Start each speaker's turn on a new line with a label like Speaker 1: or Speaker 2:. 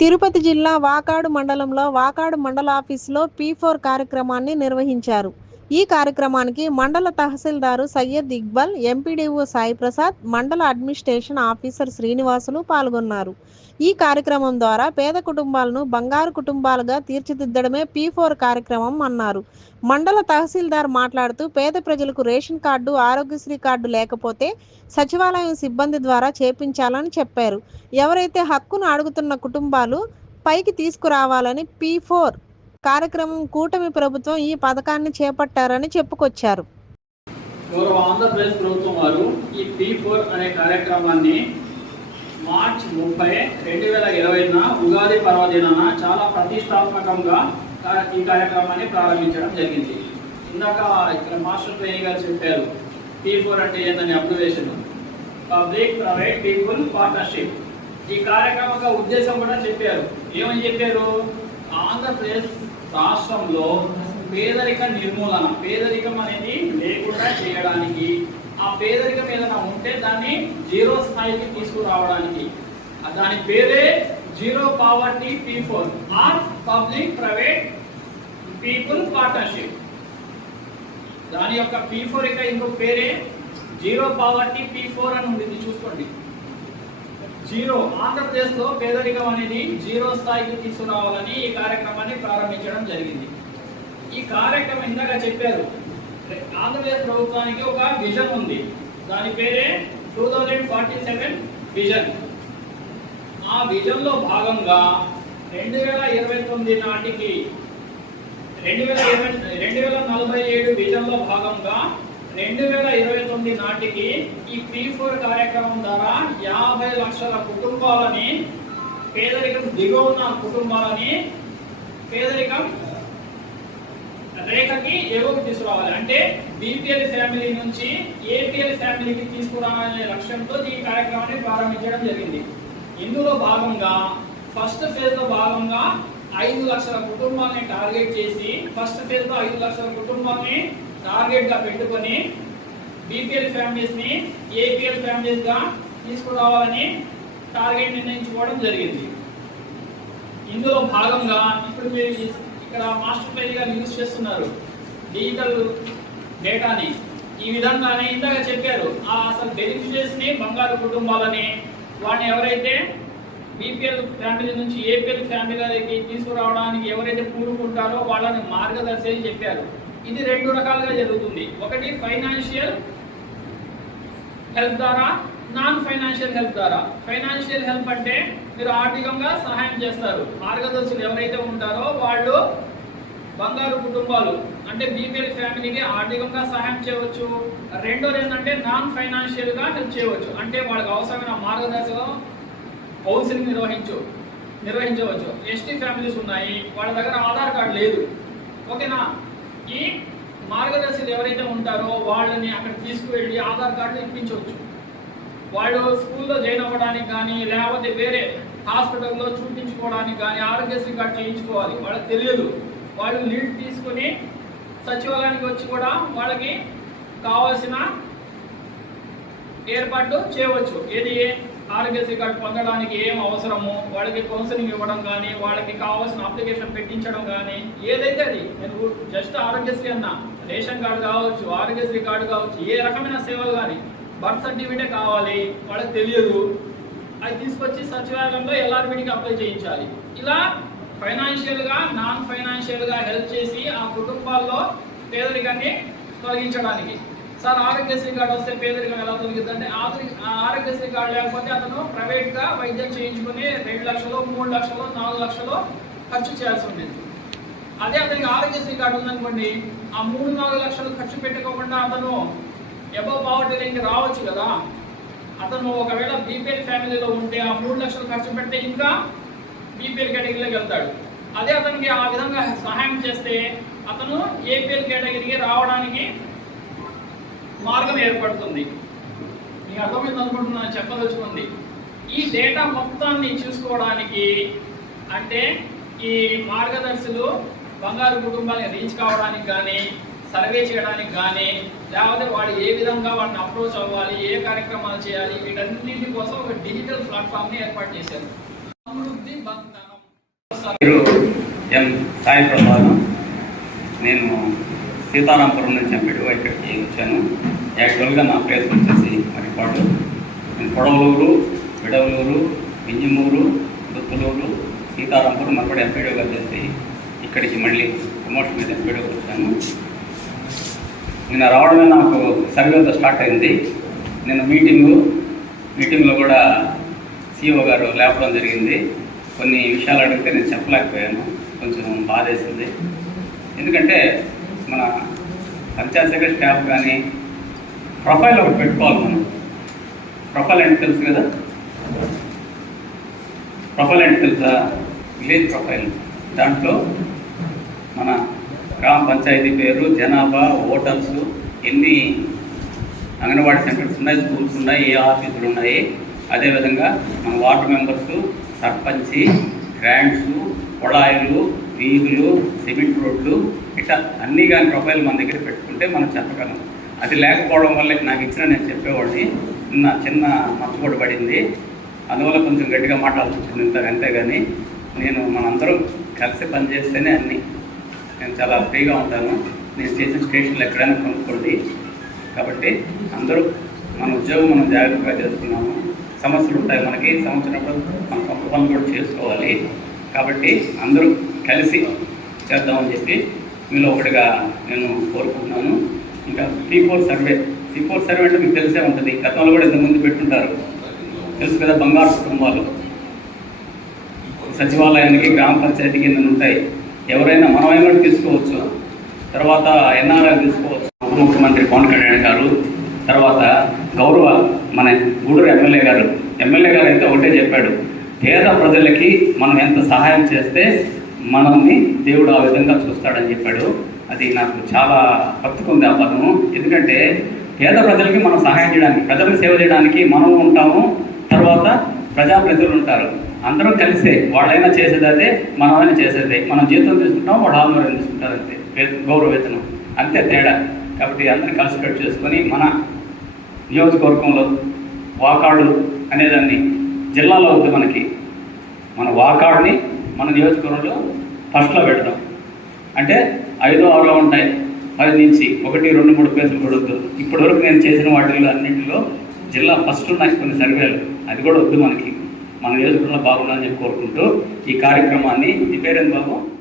Speaker 1: తిరుపతి జిల్లా వాకాడు మండలంలో వాకాడు మండల ఆఫీసులో పీ ఫోర్ కార్యక్రమాన్ని నిర్వహించారు. ఈ కార్యక్రమానికి మండల తహసీల్దారు సయ్యద్ ఇక్బాల్ ఎంపీడీఓ సాయి ప్రసాద్ మండల అడ్మినిస్ట్రేషన్ ఆఫీసర్ శ్రీనివాసులు పాల్గొన్నారు. ఈ కార్యక్రమం ద్వారా పేద కుటుంబాలను బంగారు కుటుంబాలుగా తీర్చిదిద్దడమే పీ ఫోర్ కార్యక్రమం అన్నారు. మండల తహసీల్దార్ మాట్లాడుతూ పేద ప్రజలకు రేషన్ కార్డు ఆరోగ్యశ్రీ కార్డు లేకపోతే సచివాలయం సిబ్బంది ద్వారా చేపించాలని చెప్పారు. ఎవరైతే హక్కును అడుగుతున్న కుటుంబాలు పైకి తీసుకురావాలని పీ ఫోర్ కార్యక్రమం కూటమి ప్రభుత్వం ఈ పథకాన్ని చేపట్టారని చెప్పుకొచ్చారు.
Speaker 2: గౌరవ ఆంధ్రప్రదేశ్ ప్రభుత్వం వారు ఈ పీ ఫోర్ అనే కార్యక్రమాన్ని మార్చ్ ముప్పై రెండు వేల ఇరవైన ఉగాది పర్వదినాన చాలా ప్రతిష్టాత్మకంగా ఈ కార్యక్రమాన్ని ప్రారంభించడం జరిగింది. ఇందాక ఇక్కడ మాస్టర్ ట్రైనింగ్ గారు చెప్పారు పీ ఫోర్ అంటే ఏందని observation. Public private people partnership. ఈ కార్యక్రమం ఉద్దేశం కూడా చెప్పారు. ఏమని చెప్పారు? ఆంధ్రప్రదేశ్ రాష్ట్రంలో పేదరిక నిర్మూలన పేదరికం అనేది లేకుండా చేయడానికి ఆ పేదరికం ఏదైనా ఉంటే దాన్ని జీరో స్థాయికి తీసుకురావడానికి. దాని పేరే zero poverty P four R public private people partnership. దాని యొక్క పీ ఫోర్ యొక్క ఇంకో పేరే జీరో పావర్టీ పీ ఫోర్ అని ఉంది చూసుకోండి. జీరో ఆంధ్రప్రదేశ్లో పేదరికం అనేది జీరో స్థాయికి తీసుకురావాలని ఈ కార్యక్రమాన్ని ప్రారంభించడం జరిగింది. ఈ కార్యక్రమం ఇందాక చెప్పారు. ఆంధ్రప్రదేశ్ ప్రభుత్వానికి ఒక విజన్ ఉంది. దాని పేరే two thousand forty seven vision. ఆ విజన్లో భాగంగా రెండు వేల ఇరవై తొమ్మిది నాటికి రెండు వేల ఇరవై రెండు వేల నలభై ఏడు విజన్లో భాగంగా రెండు వేల ఇరవై తొమ్మిది నాటికి ఈ పీ ఫోర్ కార్యక్రమం ద్వారా యాభై లక్షల కుటుంబాలని పేదరికం దిగువ ఉన్న కుటుంబాలని పేదరికం రేఖకి ఎగువకు తీసుకురావాలి. అంటే బీపీఎల్ ఫ్యామిలీ నుంచి ఏపీఎల్ ఫ్యామిలీకి తీసుకురావాలనే లక్ష్యంతో ఈ కార్యక్రమాన్ని ప్రారంభించడం జరిగింది. ఇందులో భాగంగా ఫస్ట్ ఫేజ్లో భాగంగా ఐదు లక్షల కుటుంబాలని టార్గెట్ చేసి ఫస్ట్ ఫేజ్లో ఐదు లక్షల కుటుంబాలని టార్గెట్గా పెట్టుకొని బీపీఎల్ ఫ్యామిలీస్ని ఏపీఎల్ ఫ్యామిలీస్గా తీసుకురావాలని టార్గెట్ నిర్ణయించుకోవడం జరిగింది. ఇందులో భాగంగా ఇప్పుడు మీరు ఇక్కడ మాస్టర్ ప్లేన్ గారు యూజ్ చేస్తున్నారు. డిజిటల్ డేటాని. ఈ విధంగానే ఇందాక చెప్పారు ఆ అసలు బెనిఫిషియర్స్ని బంగారు కుటుంబాలని. వాడిని ఎవరైతే బీపీఎల్ ఫ్యామిలీ నుంచి ఏపీఎల్ ఫ్యామిలీకి తీసుకురావడానికి ఎవరైతే పూనుకుంటారో వాళ్ళని మార్గదర్శి అని చెప్పారు. ఇది రెండు రకాలుగా జరుగుతుంది. ఒకటి ఫైనాన్షియల్ హెల్ప్ ద్వారా నాన్ ఫైనాన్షియల్ హెల్ప్ ద్వారా. ఫైనాన్షియల్ హెల్ప్ అంటే మీరు ఆర్థికంగా సహాయం చేస్తారు. మార్గదర్శులు ఎవరైతే ఉంటారో వాళ్ళు బంగారు కుటుంబాలు అంటే బీపీఎల్ ఫ్యామిలీకి ఆర్థికంగా సహాయం చేయవచ్చు. రెండోది ఏంటంటే నాన్ ఫైనాన్షియల్గా హెల్ప్ చేయవచ్చు. అంటే వాళ్ళకి అవసరమైన మార్గదర్శకం హౌసింగ్ నిర్వహించు నిర్వహించవచ్చు. ఎస్టీ ఫ్యామిలీస్ ఉన్నాయి. వాళ్ళ దగ్గర ఆధార్ కార్డు లేదు. ఓకేనా? ఈ మార్గదర్శులు ఎవరైతే ఉంటారో వాళ్ళని అక్కడ తీసుకువెళ్ళి ఆధార్ కార్డు ఇప్పించవచ్చు. వాళ్ళు స్కూల్లో జాయిన్ అవ్వడానికి కానీ లేకపోతే వేరే హాస్పిటల్లో చూపించుకోవడానికి కానీ ఆరోగ్యశ్రీ కార్డు చేయించుకోవాలి. వాళ్ళకి తెలియదు. వాళ్ళు లీడ్ తీసుకుని సచివాలయానికి వచ్చి కూడా వాళ్ళకి కావాల్సిన ఏర్పాట్లు చేయవచ్చు. ఏది ఆరోగ్యశ్రీ కార్డు పొందడానికి ఏం అవసరము? వాళ్ళకి కౌన్సిలింగ్ ఇవ్వడం కానీ వాళ్ళకి కావాల్సిన అప్లికేషన్ పెట్టించడం కానీ ఏదైతే అది నేను జస్ట్ ఆరోగ్యశ్రీ అన్న రేషన్ కార్డు కావచ్చు ఆరోగ్యశ్రీ కార్డు కావచ్చు ఏ రకమైన సేవలు కానీ బర్త్ సర్టిఫికేట్ కావాలి వాళ్ళకి తెలియదు. అది తీసుకొచ్చి సచివాలయంలో ఎల్ఆర్బిడికి అప్లై చేయించాలి. ఇలా ఫైనాన్షియల్గా నాన్ ఫైనాన్షియల్గా హెల్ప్ చేసి ఆ కుటుంబాల్లో పేదరికాన్ని తొలగించడానికి సార్ ఆరోగ్యశ్రీ కార్డు వస్తే పేదరికం ఎలా తొలగిద్దంటే ఆరోగ్యశ్రీ కార్డు లేకపోతే అతను ప్రైవేట్గా వైద్యం చేయించుకుని రెండు లక్షలు మూడు లక్షలు నాలుగు లక్షలు ఖర్చు చేయాల్సి ఉండేది. అదే అతనికి ఆరోగ్యశ్రీ కార్డు ఉందనుకోండి ఆ మూడు నాలుగు లక్షలు ఖర్చు పెట్టుకోకుండా అతను ఎబో పావర్టీ లైన్కి రావచ్చు కదా. అతను ఒకవేళ బీపీఎల్ ఫ్యామిలీలో ఉంటే ఆ మూడు లక్షలు ఖర్చు పెడితే ఇంకా బీపీఎల్ కేటగిరీలోకి వెళ్తాడు. అదే అతనికి ఆ విధంగా సహాయం చేస్తే అతను ఏపీఎల్ కేటగిరీకి రావడానికి మార్గం ఏర్పడుతుంది. మీకు అర్థమైంది అనుకుంటున్నాను చెప్పదలుచుకుంది ఈ డేటా మొత్తాన్ని చూసుకోవడానికి అంటే ఈ మార్గదర్శులు బంగారు కుటుంబాన్ని రీచ్ కావడానికి కానీ సర్వే చేయడానికి కానీ లేకపోతే వాడు ఏ విధంగా వాడిని అప్రోచ్ అవ్వాలి ఏ కార్యక్రమాలు చేయాలి వీటన్నింటి కోసం ఒక డిజిటల్ ప్లాట్ఫామ్ని ఏర్పాటు చేశారు. సమృద్ధి బంధనం.
Speaker 3: సాయం ప్రసాదం నేను సీతారాంపురం నుంచి ఎంపీడు ఇక్కడికి వచ్చాను. యాక్చువల్గా నా ప్లేస్ వచ్చేసి మరిపాడు. నేను పొడవలూరు విడవలూరు బింజమూరు దుత్తులూరు సీతారాంపురం మరపడి ఎంపీడీగా చేసి ఇక్కడికి మళ్ళీ ప్రమోషన్ మీద ఎంపీడీగా వచ్చాను. నిన్న రావడమే నాకు సర్వేతో స్టార్ట్ అయింది. నేను మీటింగు మీటింగ్లో కూడా సీఓ గారు లేపడం జరిగింది. కొన్ని విషయాలు అడిగితే నేను చెప్పలేకపోయాను. కొంచెం బాధేసింది. ఎందుకంటే మన పంచాయత్ స్టాఫ్ కానీ ప్రొఫైల్ ఒకటి పెట్టుకోవాలి మనం. ప్రొఫైల్ అంటే తెలుసు కదా? ప్రొఫైల్ అంటే తెలుసా? Village profile. దాంట్లో మన గ్రామ పంచాయతీ పేరు జనాభా ఓటర్స్ ఎన్ని అంగన్వాడీ సెంటర్స్ ఉన్నాయి స్కూల్స్ ఉన్నాయి ఏ ఆఫీసులు ఉన్నాయి. అదేవిధంగా మన వార్డు మెంబర్స్ సర్పంచి గ్రాంట్స్ కొళాయిలు వీధులు సిమెంట్ రోడ్లు ఇట్లా అన్నీ కానీ ప్రొఫైల్ మన దగ్గర పెట్టుకుంటే మనం చెప్పగలం. అది లేకపోవడం వల్ల నాకు ఇచ్చిన నేను చెప్పేవాడిని. చిన్న చిన్న మచ్చబడి పడింది. అందువల్ల కొంచెం గట్టిగా మాట్లాడాల్సి వచ్చింది ఇంత అంతేగాని నేను మనందరం కలిసి పనిచేస్తేనే అన్నీ. నేను చాలా ఫ్రీగా ఉంటాను. నేను చేసిన స్టేషన్లు ఎక్కడైనా కొనుక్కోండి. కాబట్టి అందరూ మన ఉద్యోగం మనం జాగ్రత్తగా చేసుకున్నాము. సమస్యలు ఉంటాయి మనకి. సంవత్సరంలో మన సొంత పనులు కూడా చేసుకోవాలి. కాబట్టి అందరూ కలిసి చేద్దామని చెప్పి మీలో ఒకటిగా నేను కోరుకుంటున్నాను. ఇంకా C four survey P four survey అంటే మీకు తెలిసే ఉంటుంది. గతంలో కూడా ఇంతకుముందు పెట్టుంటారు. తెలుసు కదా బంగారు కుటుంబాలు. సచివాలయానికి గ్రామ పంచాయతీ కింద ఉంటాయి? ఎవరైనా మనమైనా కూడా తీసుకోవచ్చు. తర్వాత ఎన్ఆర్ఐ తీసుకోవచ్చు. ఉప ముఖ్యమంత్రి పవన్ కళ్యాణ్ గారు. తర్వాత గౌరవ మన గూడూరు ఎమ్మెల్యే గారు. ఎమ్మెల్యే గారు అయితే ఒకటే చెప్పాడు. పేద ప్రజలకి మనం ఎంత సహాయం చేస్తే మనల్ని దేవుడు ఆ విధంగా చూస్తాడని చెప్పాడు. అది నాకు చాలా హత్తుకుంది ఆ పదము. ఎందుకంటే పేద ప్రజలకి మనం సహాయం చేయడానికి ప్రజలకు సేవ చేయడానికి మనం ఉంటాము తర్వాత ప్రజాప్రతినిధులు ఉంటారు. అందరం కలిసే వాళ్ళైనా చేసేది అదే మనమైనా చేసేదే మనం జీతం తీసుకుంటాం వాళ్ళు ఆమోదం తీసుకుంటారు అంతే. గౌరవ వేతనం. అంతే తేడా. కాబట్టి అందరం కలిసికట్టు చేసుకొని మన నియోజకవర్గంలో వాకాడు అనేదాన్ని జిల్లాలో ఉంది మనకి. మన వాకాడుని మన నియోజకవర్గంలో ఫస్ట్లో పెడతాం. అంటే ఐదో ఆరో ఉంటాయి. పది నుంచి ఒకటి రెండు మూడు ప్లేసులు కూడా వద్దు ఇప్పటి వరకు నేను చేసిన వాటిల్లో అన్నింటిలో జిల్లా ఫస్ట్ ఉన్నాయి కొన్ని సర్వేలు. అది కూడా వద్దు మనకి. మన నియోజకవర్గంలో బాగుండాలని చెప్పి కోరుకుంటూ ఈ కార్యక్రమాన్ని. మీ పేరేంటి బాబు?